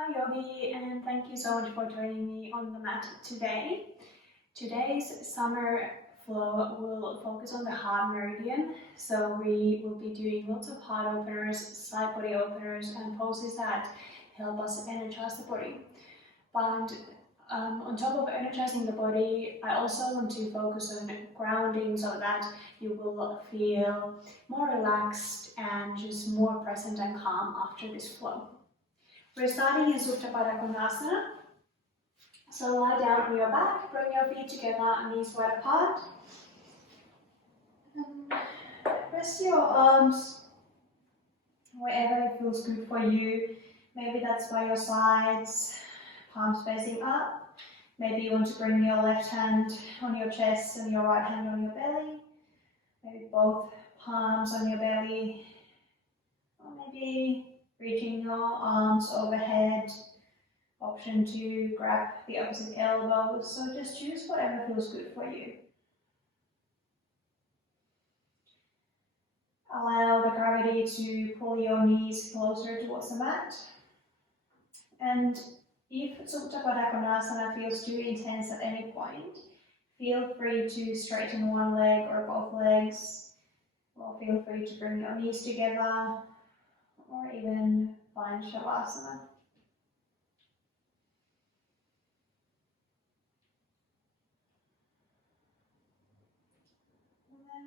Hi Yogi, and thank you so much for joining me on the mat today. Today's summer flow will focus on the heart meridian, so we will be doing lots of heart openers, side body openers, and poses that help us energize the body. But on top of energizing the body, I also want to focus on grounding so that you will feel more relaxed and just more present and calm after this flow. We're starting in Supta Pada Konasana. So lie down on your back, bring your feet together, knees wide apart. Rest your arms wherever it feels good for you. Maybe that's by your sides, palms facing up. Maybe you want to bring your left hand on your chest and your right hand on your belly. Maybe both palms on your belly. Or maybe reaching your arms overhead. Option to grab the opposite elbow, so just choose whatever feels good for you. Allow the gravity to pull your knees closer towards the mat. And if Supta Pada Konasana feels too intense at any point, feel free to straighten one leg or both legs, or feel free to bring your knees together, or even find Shavasana.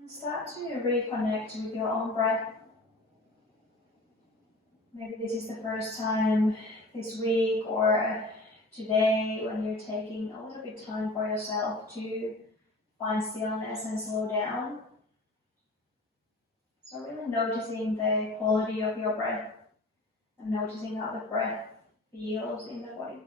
Start to reconnect with your own breath. Maybe this is the first time this week or today when you're taking a little bit time for yourself to find stillness and slow down. So really noticing the quality of your breath and noticing how the breath feels in the body.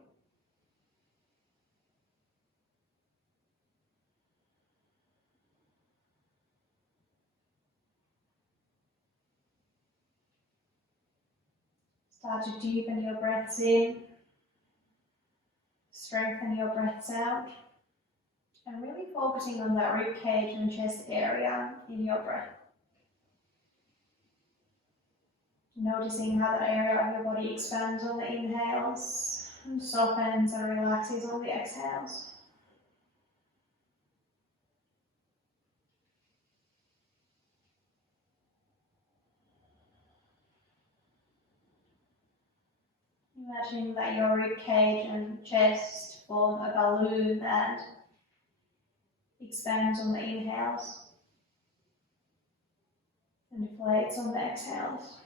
Start to deepen your breaths in, strengthen your breaths out, and really focusing on that rib cage and chest area in your breath. Noticing how that area of your body expands on the inhales and softens and relaxes on the exhales. Imagine that your rib cage and chest form a balloon that expands on the inhales and deflates on the exhales.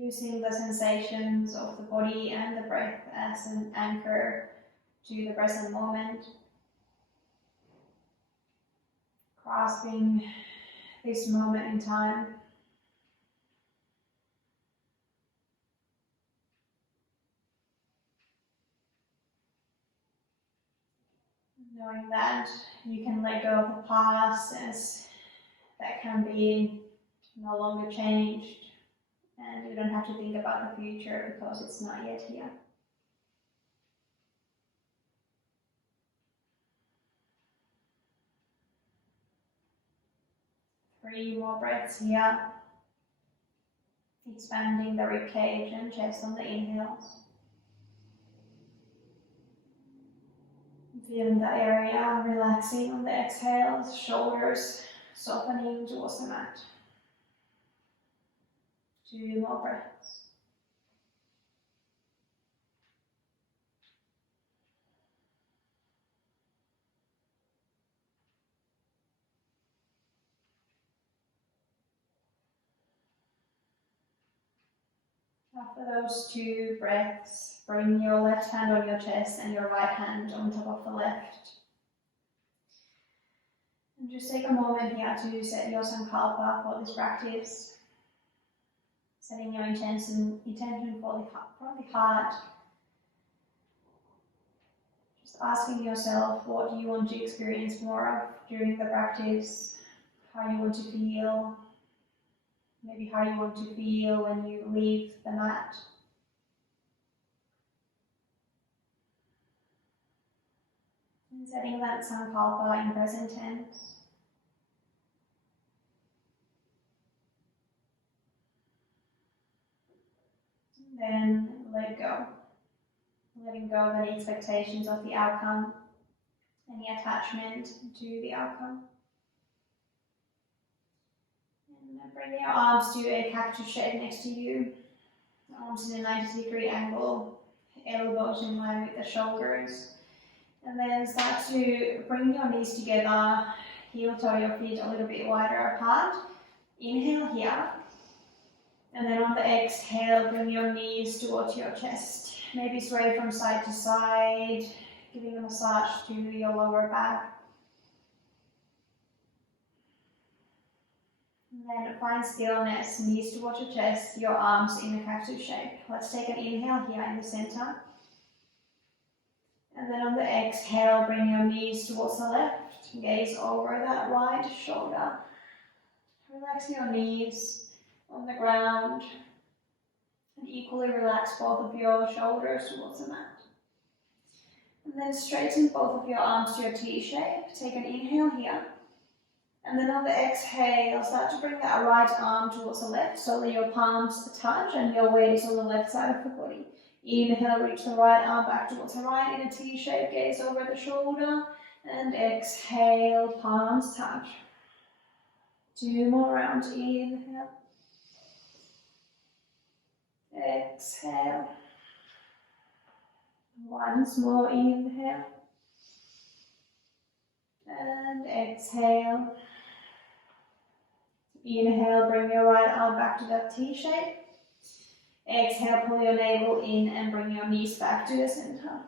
Using the sensations of the body and the breath as an anchor to the present moment. Grasping this moment in time. Knowing that you can let go of the past as that can be no longer changed, and you don't have to think about the future because it's not yet here. Three more breaths here, expanding the rib cage and chest on the inhales. Feeling the area relaxing on the exhales, shoulders softening towards the mat. Two more breaths. After those two breaths, bring your left hand on your chest and your right hand on top of the left. And just take a moment here to set your sankalpa for this practice. Setting your intention from the heart. Just asking yourself what you want to experience more of during the practice, how you want to feel, maybe how you want to feel when you leave the mat. And setting that sankalpa in present tense. Then let go. Letting go of any expectations of the outcome, any attachment to the outcome. And bring your arms to a cactus shape next to you. Arms in a 90-degree angle, elbows in line with the shoulders. And then start to bring your knees together, heel toe your feet a little bit wider apart. Inhale here. And then on the exhale, bring your knees towards your chest. Maybe sway from side to side, giving a massage to your lower back. And then find stillness, knees towards your chest, your arms in a cactus shape. Let's take an inhale here in the center. And then on the exhale, bring your knees towards the left, gaze over that right shoulder. Relax your knees on the ground and equally relax both of your shoulders towards the mat. And then straighten both of your arms to a T shape. Take an inhale here. And then on the exhale, start to bring that right arm towards the left so that your palms touch and your weight is on the left side of the body. Inhale, reach the right arm back towards the right in a T shape, gaze over the shoulder. And exhale, palms touch. 2 more rounds. Inhale. Exhale. Once more. Inhale. And exhale. Inhale, bring your right arm back to that T shape. Exhale, pull your navel in and bring your knees back to the center.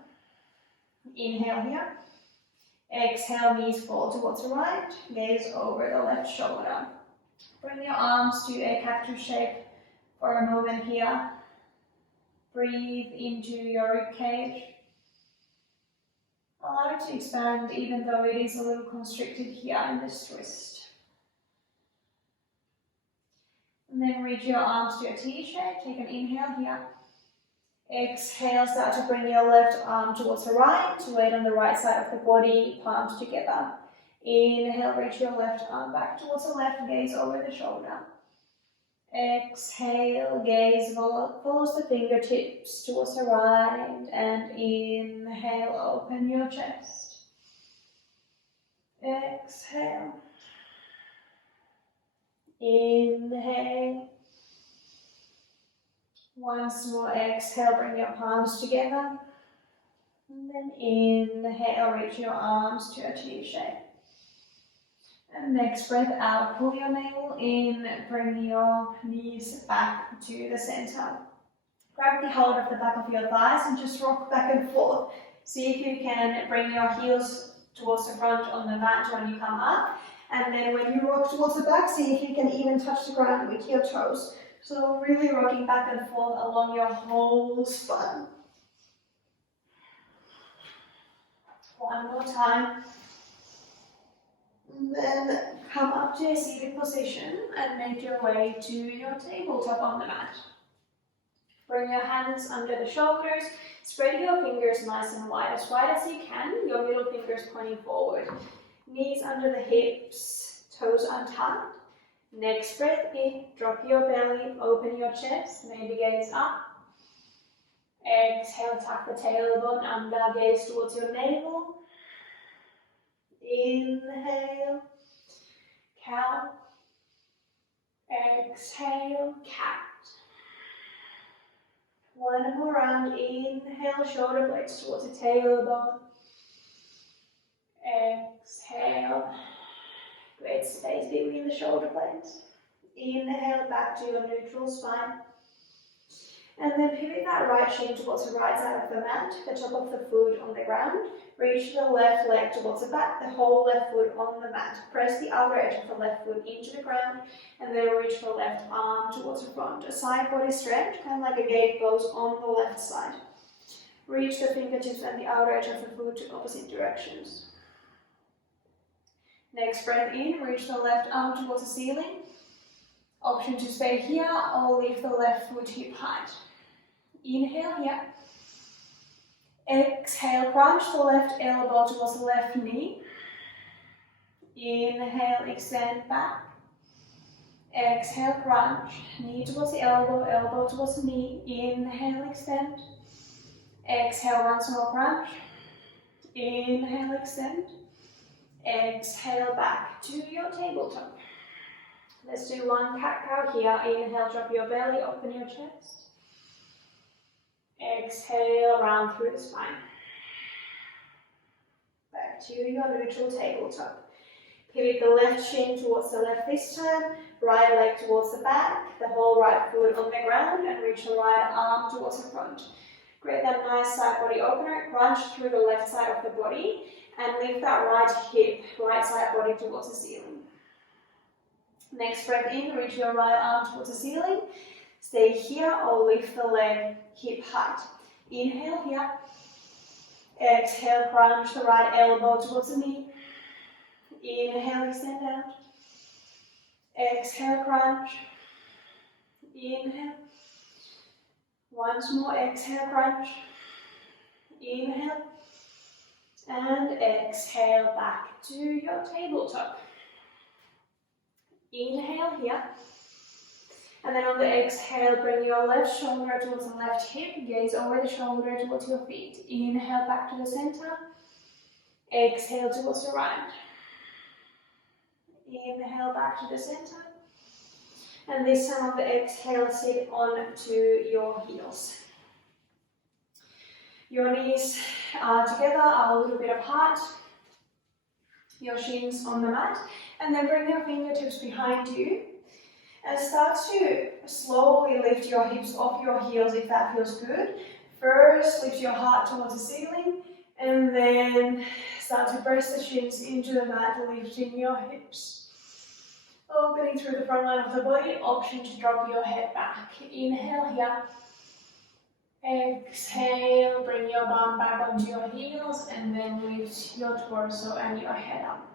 Inhale here. Exhale, knees fall towards the right. Gaze over the left shoulder. Bring your arms to a cactus shape for a moment here. Breathe into your rib cage. Allow it to expand even though it is a little constricted here in this twist. And then reach your arms to a T shape. Take an inhale here. Exhale, start to bring your left arm towards the right. Weight on the right side of the body, palms together. Inhale, reach your left arm back towards the left, gaze over the shoulder. Exhale, gaze follows the fingertips towards the right. And inhale, open your chest. Exhale. Inhale. Once more, exhale, bring your palms together. And then inhale, reach your arms to a T shape. And next breath out, pull your navel in, bring your knees back to the center. Grab the hold of the back of your thighs and just rock back and forth. See if you can bring your heels towards the front on the mat when you come up. And then when you rock towards the back, see if you can even touch the ground with your toes. So really rocking back and forth along your whole spine. One more time. And then come up to a seated position and make your way to your tabletop on the mat. Bring your hands under the shoulders. Spread your fingers nice and wide as you can. Your middle fingers pointing forward. Knees under the hips, toes untucked. Next breath in, drop your belly, open your chest, maybe gaze up. Exhale, tuck the tailbone under, gaze towards your navel. Inhale, cow. Exhale, cat. One more round, inhale, shoulder blades towards the tailbone. Exhale. Great space between the shoulder blades. Inhale back to your neutral spine. And then pivot that right shin towards the right side of the mat, the top of the foot on the ground. Reach the left leg towards the back, the whole left foot on the mat. Press the outer edge of the left foot into the ground, and then reach the left arm towards the front. A side body stretch, kind of like a gate pose on the left side. Reach the fingertips and the outer edge of the foot to opposite directions. Next breath in, reach the left arm towards the ceiling. Option to stay here or lift the left foot hip height. Inhale here. Exhale, crunch the left elbow towards the left knee. Inhale, extend back. Exhale, crunch. Knee towards the elbow, elbow towards the knee. Inhale, extend. Exhale, once more, crunch. Inhale, extend. Exhale, back to your tabletop. Let's do one cat-cow here. Inhale, drop your belly, open your chest. Exhale, round through the spine. Back to your neutral tabletop. Pivot the left shin towards the left this time, right leg towards the back, the whole right foot on the ground, and reach the right arm towards the front. Create that nice side body opener, crunch through the left side of the body, and lift that right hip, right side body towards the ceiling. Next breath in, reach your right arm towards the ceiling. Stay here or lift the leg hip height. Inhale here. Exhale, crunch the right elbow towards the knee. Inhale, extend out. Exhale, crunch. Inhale. Once more, exhale, crunch. Inhale. And exhale, back to your tabletop. Inhale here. And then on the exhale, bring your left shoulder towards the left hip. Gaze over the shoulder towards your feet. Inhale, back to the center. Exhale towards the right. Inhale, back to the center. And this time on the exhale, sit onto your heels. Your knees are together, are a little bit apart. Your shins on the mat. And then bring your fingertips behind you. And start to slowly lift your hips off your heels if that feels good. First, lift your heart towards the ceiling. And then start to press the shins into the mat, lifting your hips. Opening through the front line of the body, option to drop your head back. Inhale here. Exhale, bring your bum back onto your heels and then lift your torso and your head up.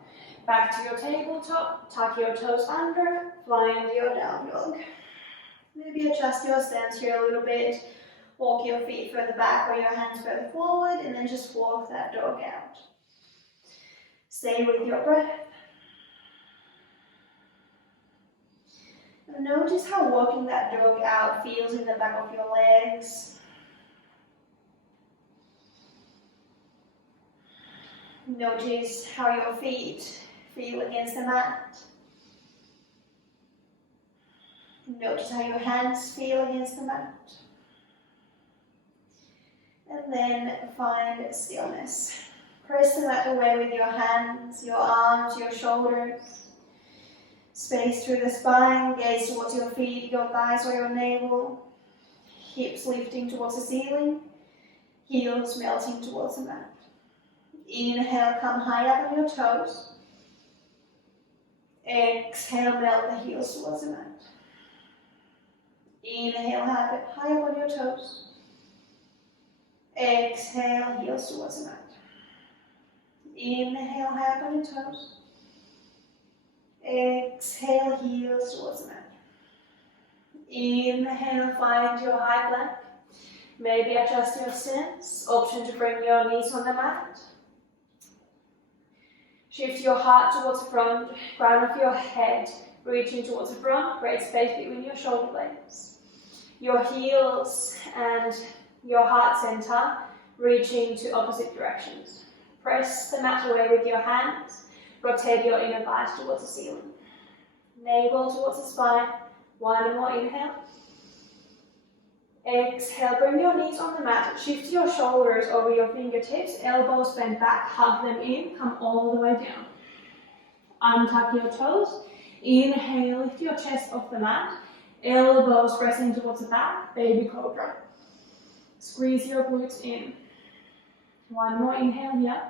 Back to your tabletop, tuck your toes under, fly into your down dog. Maybe adjust your stance here a little bit. Walk your feet further back or your hands further forward and then just walk that dog out. Stay with your breath. Notice how walking that dog out feels in the back of your legs. Notice how your feet feel against the mat. Notice how your hands feel against the mat. And then find stillness. Press the mat away with your hands, your arms, your shoulders. Space through the spine, gaze towards your feet, your thighs or your navel. Hips lifting towards the ceiling, heels melting towards the mat. Inhale, come high up on your toes. Exhale, melt the heels towards the mat. Inhale, high up on your toes. Exhale, heels towards the mat. Inhale, high up on your toes. Exhale, heels towards the mat. Inhale, find your high plank. Maybe adjust your stance. Option to bring your knees on the mat. Shift your heart towards the front, crown of your head reaching towards the front, create space between your shoulder blades. Your heels and your heart center reaching to opposite directions. Press the mat away with your hands. Rotate your inner thighs towards the ceiling. Navel towards the spine. One more inhale. Exhale, bring your knees on the mat. Shift your shoulders over your fingertips. Elbows bent back, hug them in. Come all the way down. Untuck your toes. Inhale, lift your chest off the mat. Elbows pressing towards the back. Baby cobra. Squeeze your glutes in. One more inhale here.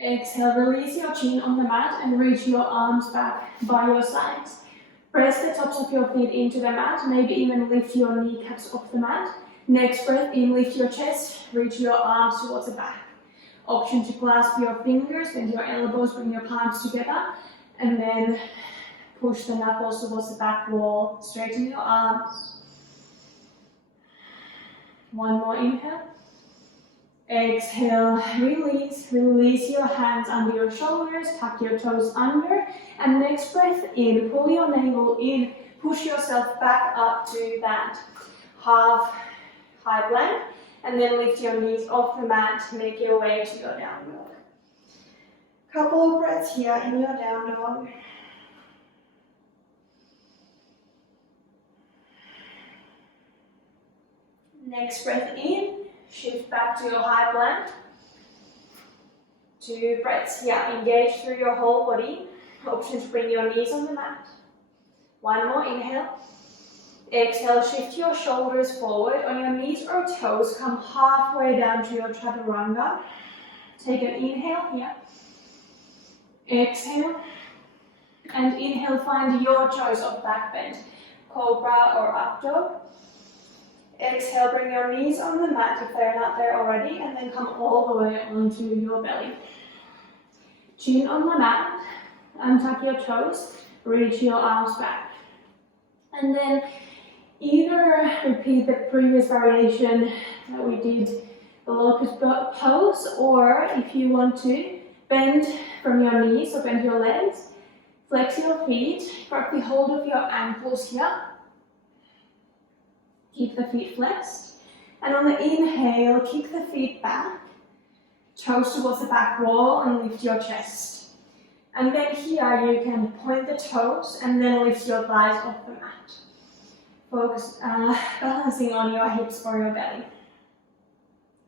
Exhale, release your chin on the mat and reach your arms back by your sides. Press the tops of your feet into the mat, maybe even lift your kneecaps off the mat. Next breath in, lift your chest, reach your arms towards the back. Option to clasp your fingers, bend your elbows, bring your palms together, and then push the knuckles towards the back wall, straighten your arms. One more inhale. Exhale, release. Release your hands under your shoulders, tuck your toes under. And next breath in, pull your navel in, push yourself back up to that half high plank. And then lift your knees off the mat, make your way to your down dog. Couple of breaths here in your down dog. Next breath in, shift back to your high plank. 2 breaths here, engage through your whole body. Option to bring your knees on the mat. 1 more, inhale. Exhale, shift your shoulders forward. On your knees or toes, come halfway down to your chaturanga. Take an inhale here. Exhale. And inhale, find your choice of back bend. Cobra or up dog. Exhale, bring your knees on the mat if they're not there already, and then come all the way onto your belly. Chin on the mat, untuck your toes, reach your arms back. And then either repeat the previous variation that we did, the locust pose, or if you want to, bend from your knees, so bend your legs, flex your feet, grab the hold of your ankles here. Keep the feet flexed. And on the inhale, kick the feet back, toes towards the back wall, and lift your chest. And then here you can point the toes and then lift your thighs off the mat. Focus, balancing on your hips or your belly.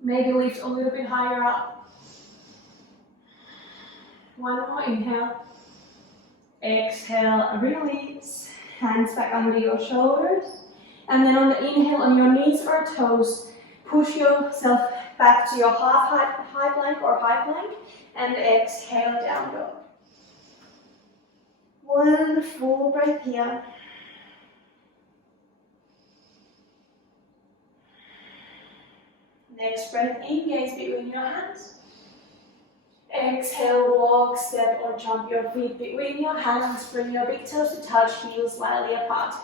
Maybe lift a little bit higher up. 1 more, inhale. Exhale, release. Hands back under your shoulders. And then on the inhale, on your knees or toes, push yourself back to your half high plank or high plank, and exhale, down dog. 1 full breath here. Next breath in, gaze between your hands. Exhale, walk, step or jump your feet between your hands. Bring your big toes to touch, heels slightly apart.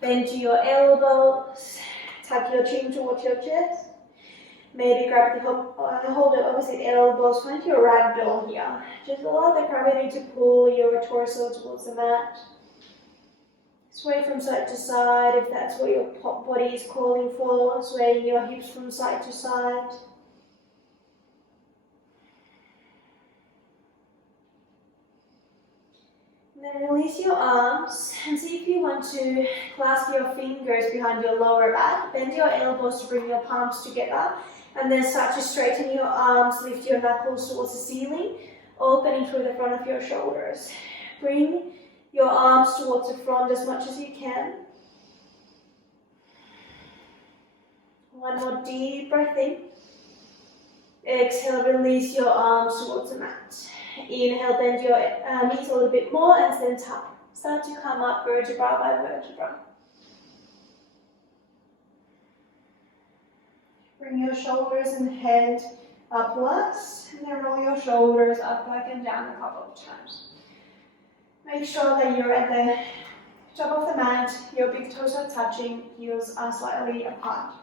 Bend to your elbows, tuck your chin towards your chest. Maybe grab the hold the opposite elbows, find your ragdoll here. Just allow the gravity to pull your torso towards the mat. Sway from side to side if that's what your body is calling for. Swaying your hips from side to side. Then release your arms and see if you want to clasp your fingers behind your lower back. Bend your elbows to bring your palms together. And then start to straighten your arms, lift your knuckles towards the ceiling, opening through the front of your shoulders. Bring your arms towards the front as much as you can. 1 more deep breath in. Exhale, release your arms towards the mat. Inhale, bend your knees a little bit more and then start to come up vertebra by vertebra. Bring your shoulders and head upwards, and then roll your shoulders up, back and down a couple of times. Make sure that you're at the top of the mat, your big toes are touching, heels are slightly apart.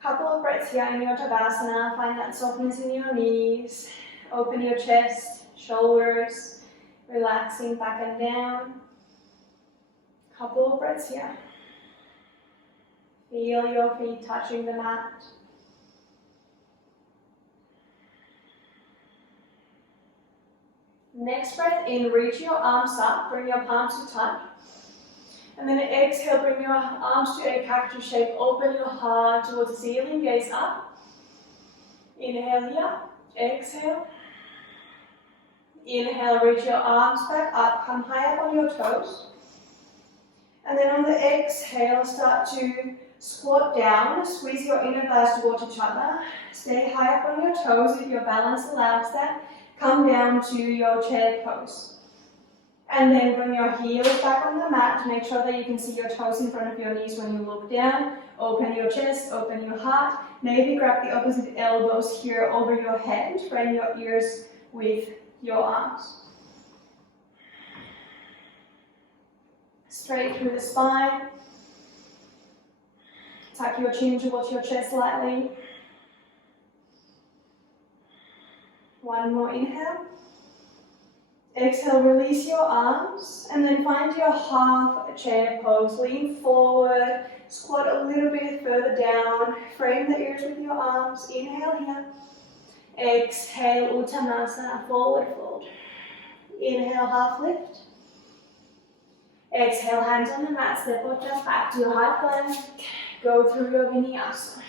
Couple of breaths here in your Tadasana, find that softness in your knees. Open your chest, shoulders, relaxing back and down. Couple of breaths here. Feel your feet touching the mat. Next breath in, reach your arms up, bring your palms to touch. And then exhale, bring your arms to a cactus shape, open your heart towards the ceiling, gaze up. Inhale here, exhale. Inhale, reach your arms back up, come high up on your toes. And then on the exhale, start to squat down, squeeze your inner thighs towards each other. Stay high up on your toes if your balance allows that. Come down to your chair pose. And then bring your heels back on the mat to make sure that you can see your toes in front of your knees when you look down. Open your chest, open your heart. Maybe grab the opposite elbows here over your head. Frame your ears with your arms. Straight through the spine. Tuck your chin towards your chest slightly. One more inhale. Exhale, release your arms and then find your half chair pose. Lean forward, squat a little bit further down, frame the ears with your arms. Inhale here. Exhale, Uttanasana, forward fold. Inhale, half lift. Exhale, hands on the mat, step or jump back to your high plank. Go through your vinyasa.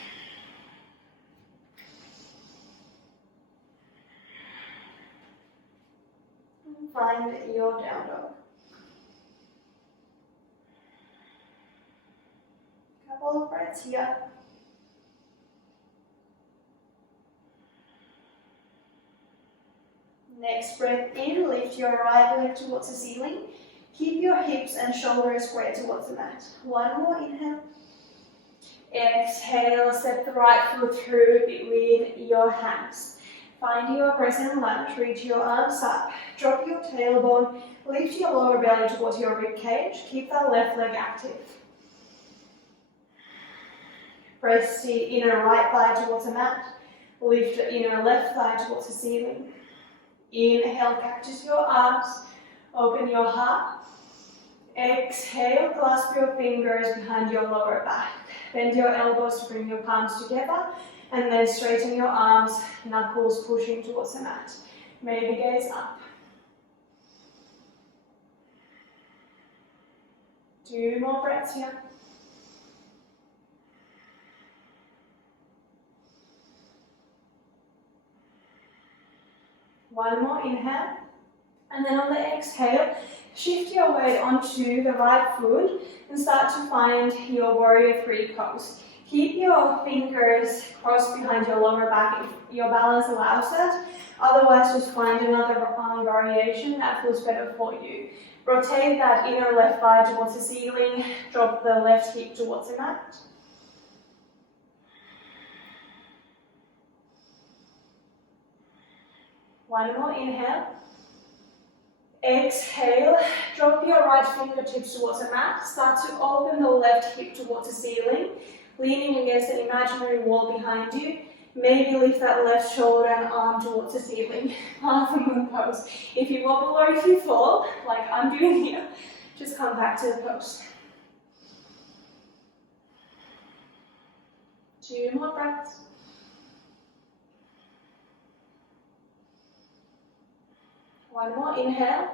Find your down dog. Couple of breaths here. Next breath in, lift your right leg towards the ceiling. Keep your hips and shoulders square towards the mat. One more inhale. Exhale, step the right foot through with your hands. Find your crescent lunge, reach your arms up, drop your tailbone, lift your lower belly towards your rib cage, keep that left leg active. Press the inner right thigh towards the mat, lift the inner left thigh towards the ceiling. Inhale, cactus your arms, open your heart. Exhale, clasp your fingers behind your lower back. Bend your elbows to bring your palms together. And then straighten your arms, knuckles pushing towards the mat. Maybe gaze up. 2 more breaths here. One more inhale. And then on the exhale, shift your weight onto the right foot and start to find your warrior 3 pose. Keep your fingers crossed behind your lower back if your balance allows it. Otherwise, just find another variation that feels better for you. Rotate that inner left thigh towards the ceiling. Drop the left hip towards the mat. One more inhale. Exhale, drop your right fingertips towards the mat. Start to open the left hip towards the ceiling. Leaning against an imaginary wall behind you. Maybe lift that left shoulder and arm towards the ceiling. Half a moon pose. If you wobble or if you fall, like I'm doing here, just come back to the pose. 2 more breaths. One more inhale.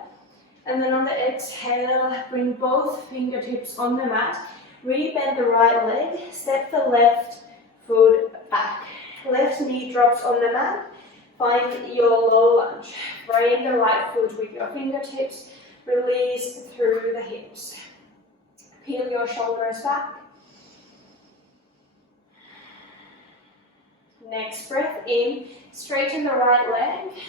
And then on the exhale, bring both fingertips on the mat. Rebend the right leg, step the left foot back. Left knee drops on the mat. Find your low lunge. Frame the right foot with your fingertips. Release through the hips. Peel your shoulders back. Next breath in, straighten the right leg.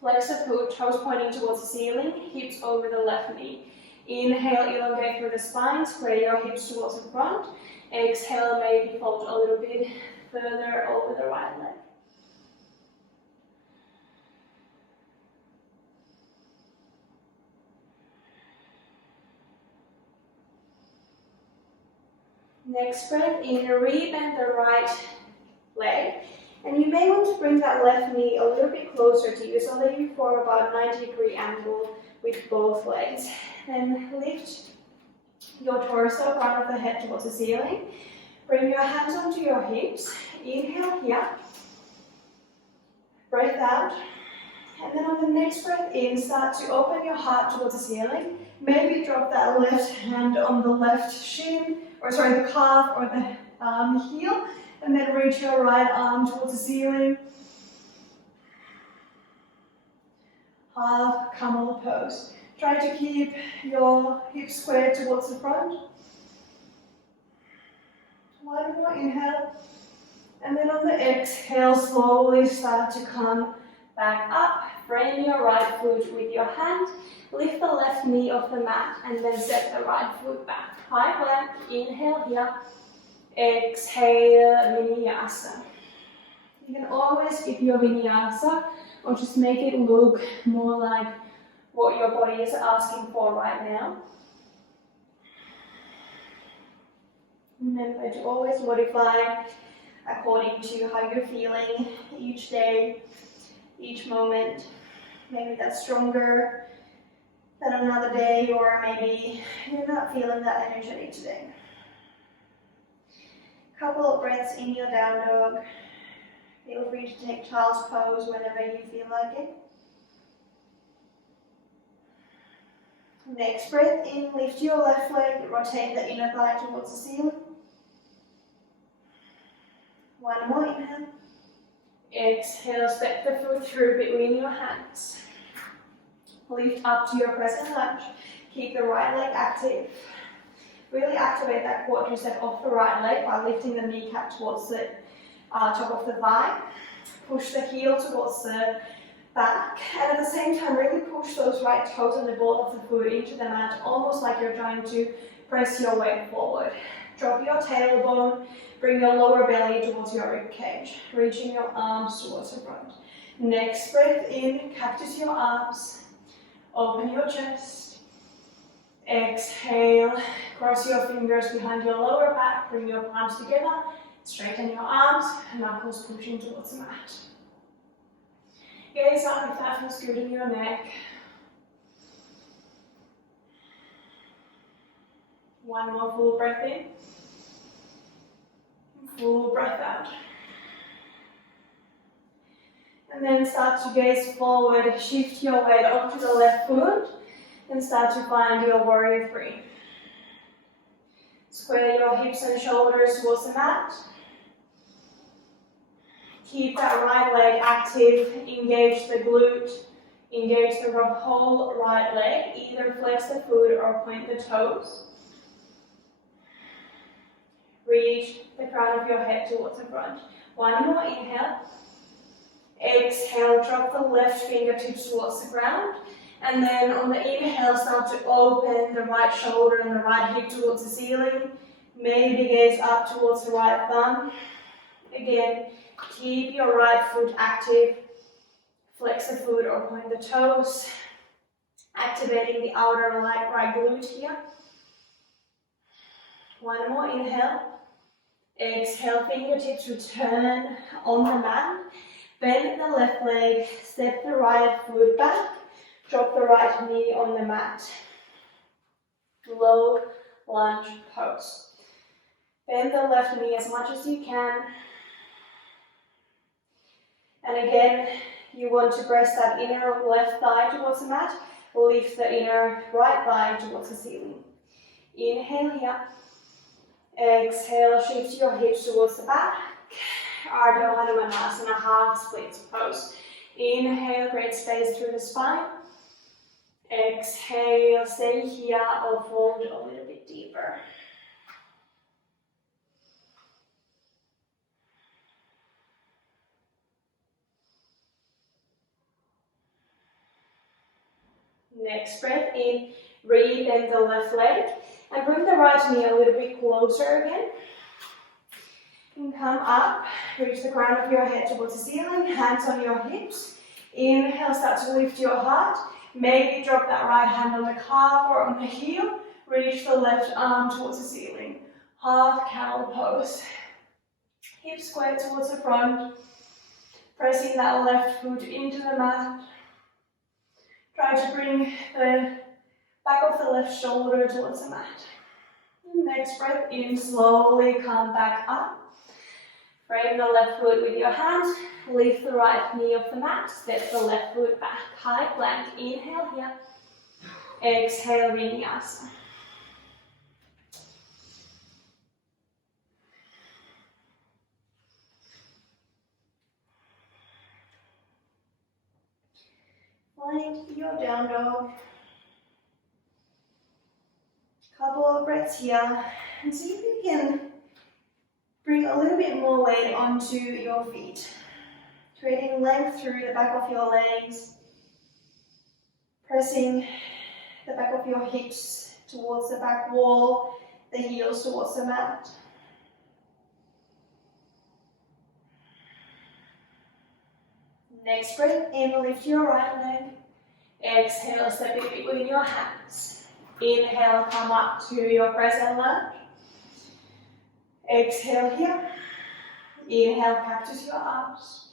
Flex the foot, toes pointing towards the ceiling, hips over the left knee. Inhale, elongate through the spine, square your hips towards the front. Exhale, maybe fold a little bit further over the right leg. Next breath in, rebend the right leg. And you may want to bring that left knee a little bit closer to you, so that you form about a 90-degree angle with both legs. Then lift your torso, front of the head towards the ceiling. Bring your hands onto your hips. Inhale here. Breath out. And then on the next breath in, start to open your heart towards the ceiling. Maybe drop that left hand on the left shin, or sorry, the calf or the heel. And then reach your right arm towards the ceiling. Half camel pose. Try to keep your hips squared towards the front. One more inhale. And then on the exhale, slowly start to come back up. Frame your right foot with your hand. Lift the left knee off the mat and then set the right foot back. High plank. Inhale here. Exhale, vinyasa. You can always skip your vinyasa or just make it look more like what your body is asking for right now. Remember to always modify according to how you're feeling each day. each moment. Maybe that's stronger than another day, or maybe you're not feeling that energetic today. Couple of breaths in your down dog. Feel free to take child's pose whenever you feel like it. Next breath in, lift your left leg, rotate the inner thigh towards the ceiling. One more inhale. Exhale, step the foot through between your hands. Lift up to your present lunge. Keep the right leg active. Really activate that quadricep off the right leg by lifting the kneecap towards the top of the thigh. Push the heel towards the back, and at the same time really push those right toes and the ball of the foot into the mat, almost like you're trying to press your way forward. Drop your tailbone, bring your lower belly towards your rib cage, reaching your arms towards the front. Next breath in, cactus your arms, open your chest. Exhale, cross your fingers behind your lower back, bring your palms together, straighten your arms, knuckles pushing towards the mat. Gaze up if that feels good in your neck. One more full breath in. Full breath out. And then start to gaze forward, shift your weight onto the left foot, and start to find your warrior three. Square your hips and shoulders towards the mat. Keep that right leg active, engage the glute, engage the whole right leg, either flex the foot or point the toes. Reach the crown of your head towards the front. One more inhale. Exhale, drop the left fingertips towards the ground. And then on the inhale, start to open the right shoulder and the right hip towards the ceiling. Maybe gaze up towards the right thumb. Again, keep your right foot active. Flex the foot or point the toes. Activating the outer right glute here. One more inhale. Exhale, fingertips return on the mat. Bend the left leg, step the right foot back. Drop the right knee on the mat. Low lunge pose. Bend the left knee as much as you can. And again, you want to press that inner left thigh towards the mat. Lift the inner right thigh towards the ceiling. Inhale here. Exhale, shift your hips towards the back. Ardha Hanumanasana, half split pose. Inhale, great space through the spine. Exhale, stay here or fold a little bit deeper. Next breath in, rebend the left leg and bring the right knee a little bit closer again. And come up, reach the crown of your head towards the ceiling, hands on your hips. Inhale, start to lift your heart. Maybe drop that right hand on the calf or on the heel. Reach the left arm towards the ceiling. Half cow pose. Hips square towards the front. Pressing that left foot into the mat. Try to bring the back of the left shoulder towards the mat. Next breath in, slowly come back up. Frame the left foot with your hands. Lift the right knee off the mat. Step the left foot back. High plank. Inhale here. Exhale, vinyasa. Find your down dog. Couple of breaths here. And see if you can bring a little bit more weight onto your feet. Creating length through the back of your legs. Pressing the back of your hips towards the back wall, the heels towards the mat. Next breath in, lift your right leg. Exhale, step it between your hands. Inhale, come up to your crescent lunge. Exhale here. Inhale, cactus your arms.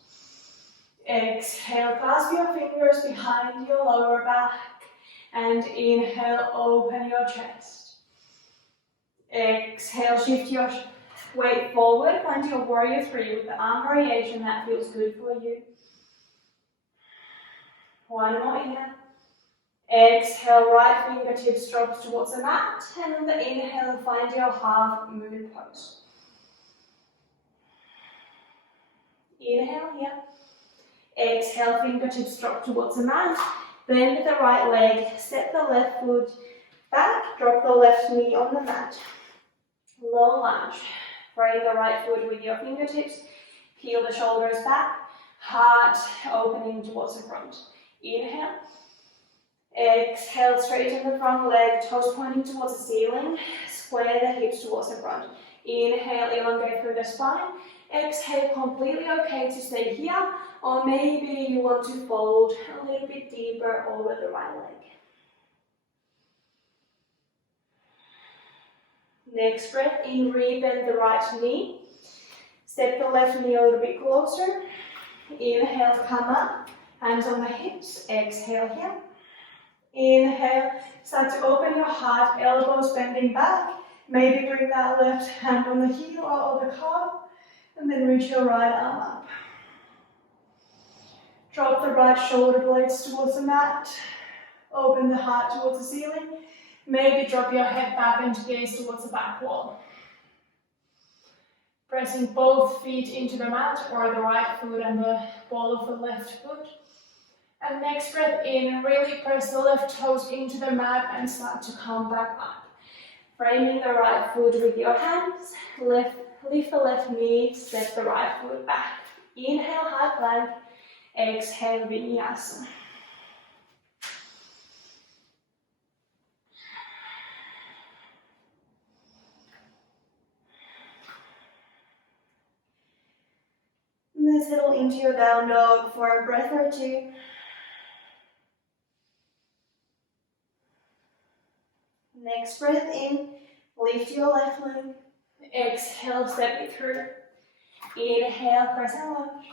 Exhale, clasp your fingers behind your lower back. And inhale, open your chest. Exhale, shift your weight forward. Find your warrior three with the arm variation that feels good for you. One more inhale. Exhale, right fingertips drops towards the mat. And on the inhale, find your half moon pose. Inhale here. Exhale, fingertips drop towards the mat. Bend the right leg, step the left foot back, drop the left knee on the mat. Low lunge. Frame the right foot with your fingertips. Peel the shoulders back. Heart opening towards the front. Inhale. Exhale, straighten the front leg, toes pointing towards the ceiling. Square the hips towards the front. Inhale, elongate through the spine. Exhale, completely okay to stay here, or maybe you want to fold a little bit deeper over the right leg. Next breath in, rebend the right knee. Step the left knee a little bit closer. Inhale, come up, hands on the hips. Exhale here. Inhale, start to open your heart, elbows bending back. Maybe bring that left hand on the heel or the calf. And then reach your right arm up. Drop the right shoulder blades towards the mat. Open the heart towards the ceiling. Maybe drop your head back and gaze towards the back wall. Pressing both feet into the mat, or the right foot and the ball of the left foot. And next breath in, really press the left toes into the mat and start to come back up. Framing the right foot with your hands. Lift the left knee, step the right foot back. Inhale, high plank. Exhale, vinyasa. Then settle into your down dog for a breath or two. Next breath in, lift your left leg. Exhale, step it through. Inhale, crescent lunge.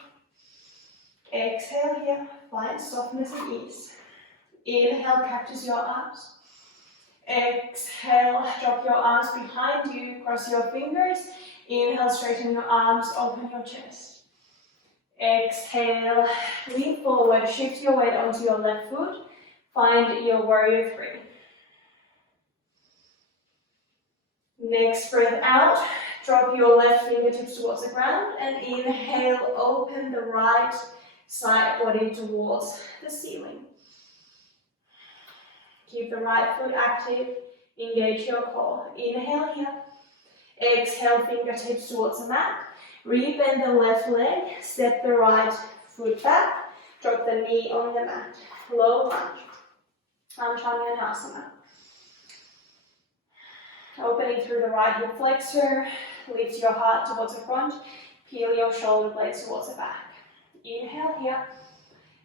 Exhale here, find softness and ease. Inhale, cactus your arms. Exhale, drop your arms behind you, cross your fingers. Inhale, straighten your arms, open your chest. Exhale, lean forward, shift your weight onto your left foot. Find your warrior three. Next breath out, drop your left fingertips towards the ground and inhale, open the right side body towards the ceiling. Keep the right foot active, engage your core. Inhale here, exhale, fingertips towards the mat. Rebend the left leg, step the right foot back, drop the knee on the mat. Low lunge, Anjaneyasana. Opening through the right hip flexor, lift your heart towards the front, peel your shoulder blades towards the back. Inhale here.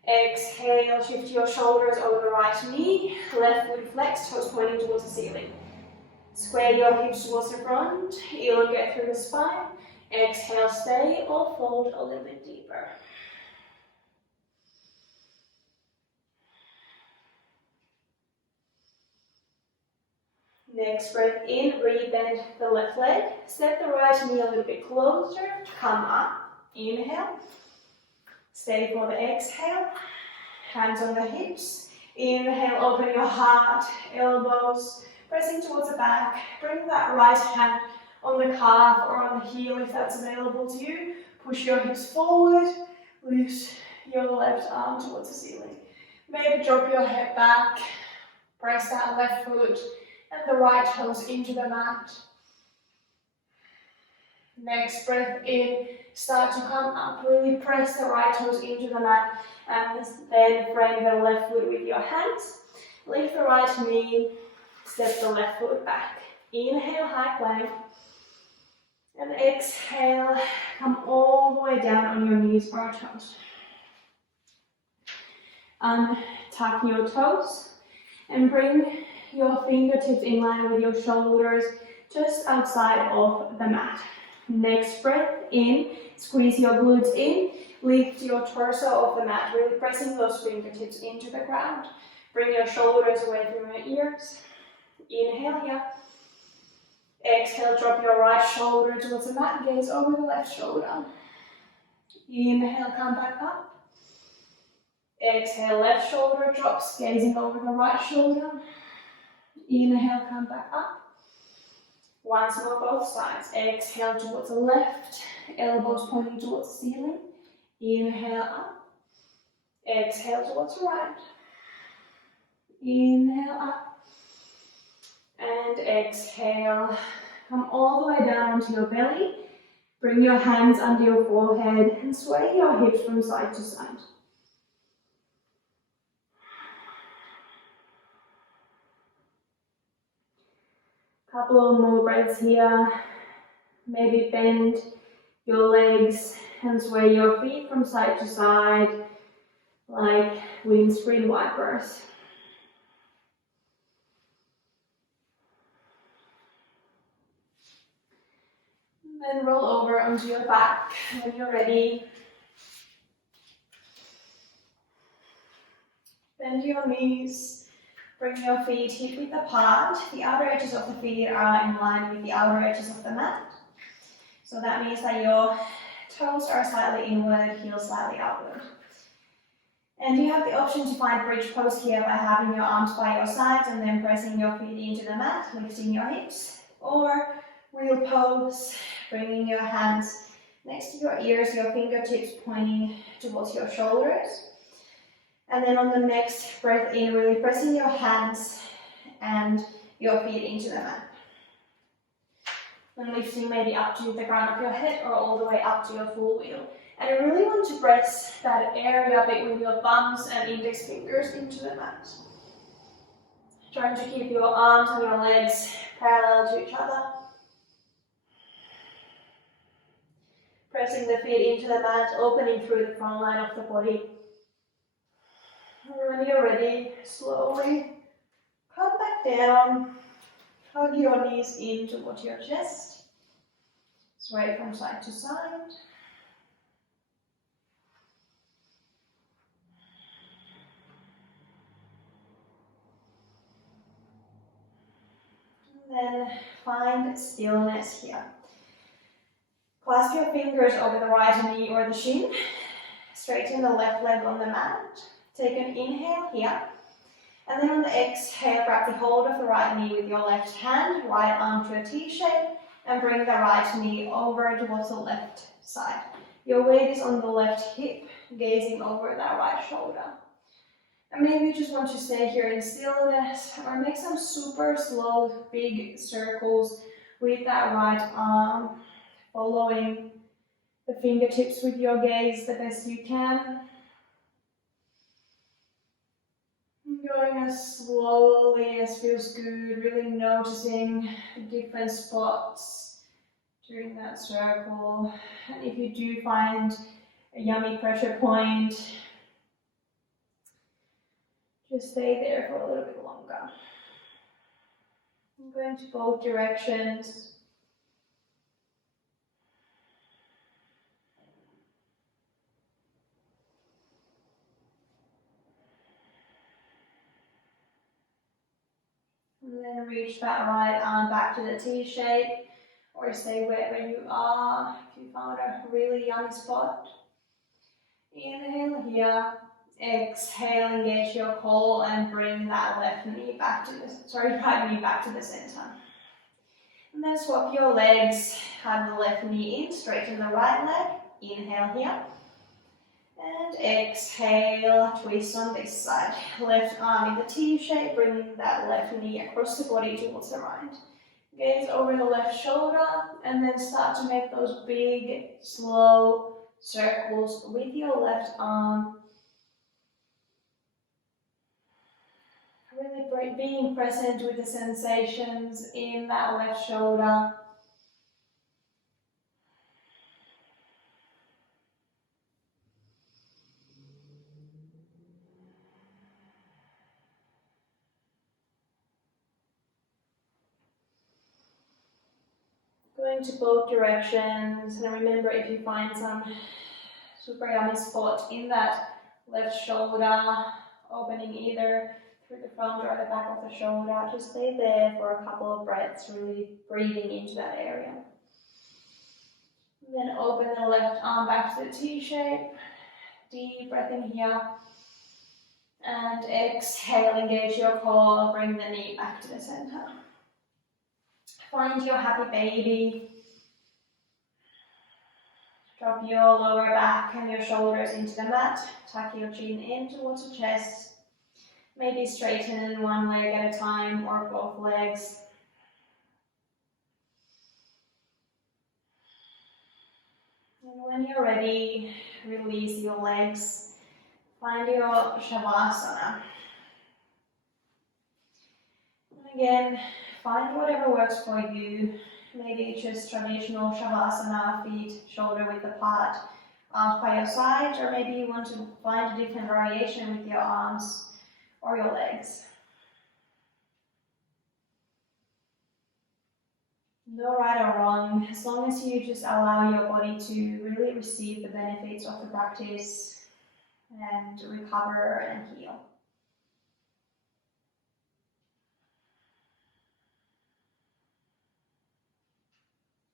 Exhale, shift your shoulders over the right knee, left foot flex, toes pointing towards the ceiling. Square your hips towards the front, elongate through the spine. Exhale, stay or fold a little bit deeper. Next breath in, rebend the left leg, step the right knee a little bit closer, come up, inhale, stay for the exhale, hands on the hips, inhale, open your heart, elbows pressing towards the back, bring that right hand on the calf or on the heel if that's available to you, push your hips forward, lift your left arm towards the ceiling, maybe drop your head back, press that left foot and the right toes into the mat. Next breath in, start to come up, really press the right toes into the mat and then frame the left foot with your hands. Lift the right knee, step the left foot back. Inhale, high plank. And exhale, come all the way down on your knees or toes. Tuck your toes and bring your fingertips in line with your shoulders just outside of the mat. Next breath in, squeeze your glutes in, lift your torso off the mat, really pressing those fingertips into the ground. Bring your shoulders away from your ears. Inhale here. Exhale, drop your right shoulder towards the mat, gaze over the left shoulder. Inhale, come back up. Exhale, left shoulder drops, gazing over the right shoulder. Inhale, come back up. Once more, both sides. Exhale towards the left, elbows pointing towards the ceiling. Inhale up. Exhale towards the right. Inhale up. And exhale. Come all the way down onto your belly. Bring your hands under your forehead and sway your hips from side to side. Couple of more breaths here. Maybe bend your legs and sway your feet from side to side like windscreen wipers. And then roll over onto your back when you're ready. Bend your knees. Bring your feet hip width apart. The outer edges of the feet are in line with the outer edges of the mat. So that means that your toes are slightly inward, heels slightly outward. And you have the option to find bridge pose here by having your arms by your sides and then pressing your feet into the mat, lifting your hips. Or wheel pose, bringing your hands next to your ears, your fingertips pointing towards your shoulders. And then on the next breath in, really pressing your hands and your feet into the mat. And lifting maybe up to the ground of your head or all the way up to your full wheel. And you really want to press that area between your thumbs and index fingers into the mat. Trying to keep your arms and your legs parallel to each other. Pressing the feet into the mat, opening through the front line of the body. When you're ready, slowly come back down, hug your knees in towards your chest, sway from side to side. And then find stillness here. Clasp your fingers over the right knee or the shin, straighten the left leg on the mat. Take an inhale here, and then on the exhale, grab the hold of the right knee with your left hand, right arm to a T shape, and bring the right knee over towards the left side. Your weight is on the left hip, gazing over that right shoulder. And maybe you just want to stay here in stillness, or make some super slow, big circles with that right arm, following the fingertips with your gaze the best you can. Going as slowly as feels good, really noticing different spots during that circle. And if you do find a yummy pressure point, just stay there for a little bit longer. I'm going to both directions. And then reach that right arm back to the T shape, or stay wherever you are if you found a really yummy spot. Inhale here, exhale, engage your core and bring that right knee back to the center. And then swap your legs, have the left knee in, straighten the right leg, inhale here. And exhale, twist on this side. Left arm in the T shape, bringing that left knee across the body towards the right. Gaze over the left shoulder, and then start to make those big, slow circles with your left arm. Really being present with the sensations in that left shoulder. Going to both directions, and remember, if you find some super yummy spot in that left shoulder, opening either through the front or the back of the shoulder, just stay there for a couple of breaths, really breathing into that area. And then open the left arm back to the T shape. Deep breath in here. And exhale, engage your core, bring the knee back to the center. Find your happy baby. Drop your lower back and your shoulders into the mat. Tuck your chin in towards the chest. Maybe straighten one leg at a time or both legs. And when you're ready, release your legs. Find your Shavasana. And again, find whatever works for you. Maybe just traditional Shavasana, feet shoulder width apart by your side, or maybe you want to find a different variation with your arms or your legs. No right or wrong, as long as you just allow your body to really receive the benefits of the practice and recover and heal.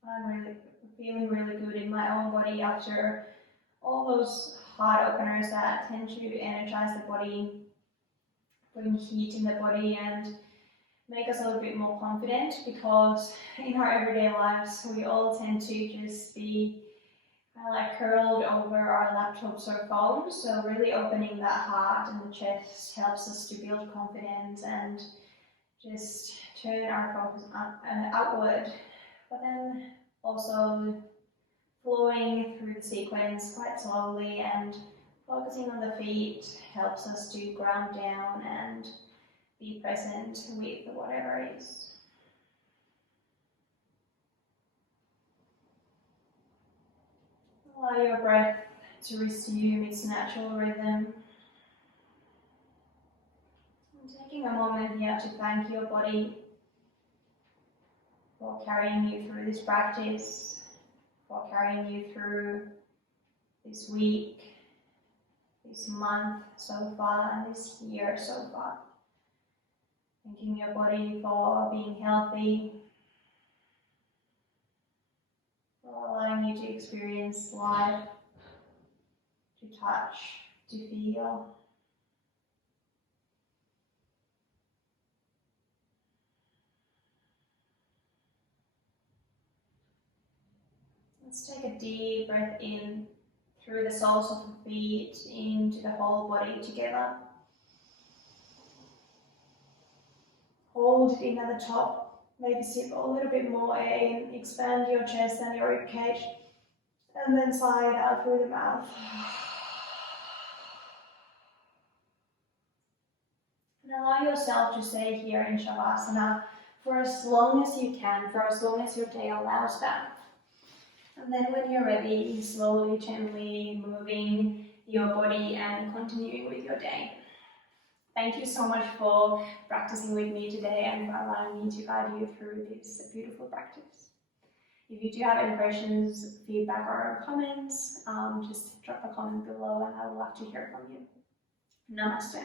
I'm really feeling really good in my own body after all those heart openers that tend to energize the body, bring heat in the body and make us a little bit more confident, because in our everyday lives we all tend to just be like curled over our laptops or phones. So really opening that heart and the chest helps us to build confidence and just turn our focus outward. But then also flowing through the sequence quite slowly and focusing on the feet helps us to ground down and be present with whatever is. Allow your breath to resume its natural rhythm. And taking a moment here to thank your body for carrying you through this practice, for carrying you through this week, this month so far, and this year so far. Thanking your body for being healthy, for allowing you to experience life, to touch, to feel. Let's take a deep breath in through the soles of the feet into the whole body together. Hold it in at the top, maybe sip a little bit more air in, expand your chest and your ribcage, and then sigh it out through the mouth. And allow yourself to stay here in Shavasana for as long as you can, for as long as your day allows that. And then when you're ready, slowly, gently moving your body and continuing with your day. Thank you so much for practicing with me today and for allowing me to guide you through this beautiful practice. If you do have any questions, feedback or comments, just drop a comment below and I would love to hear from you. Namaste.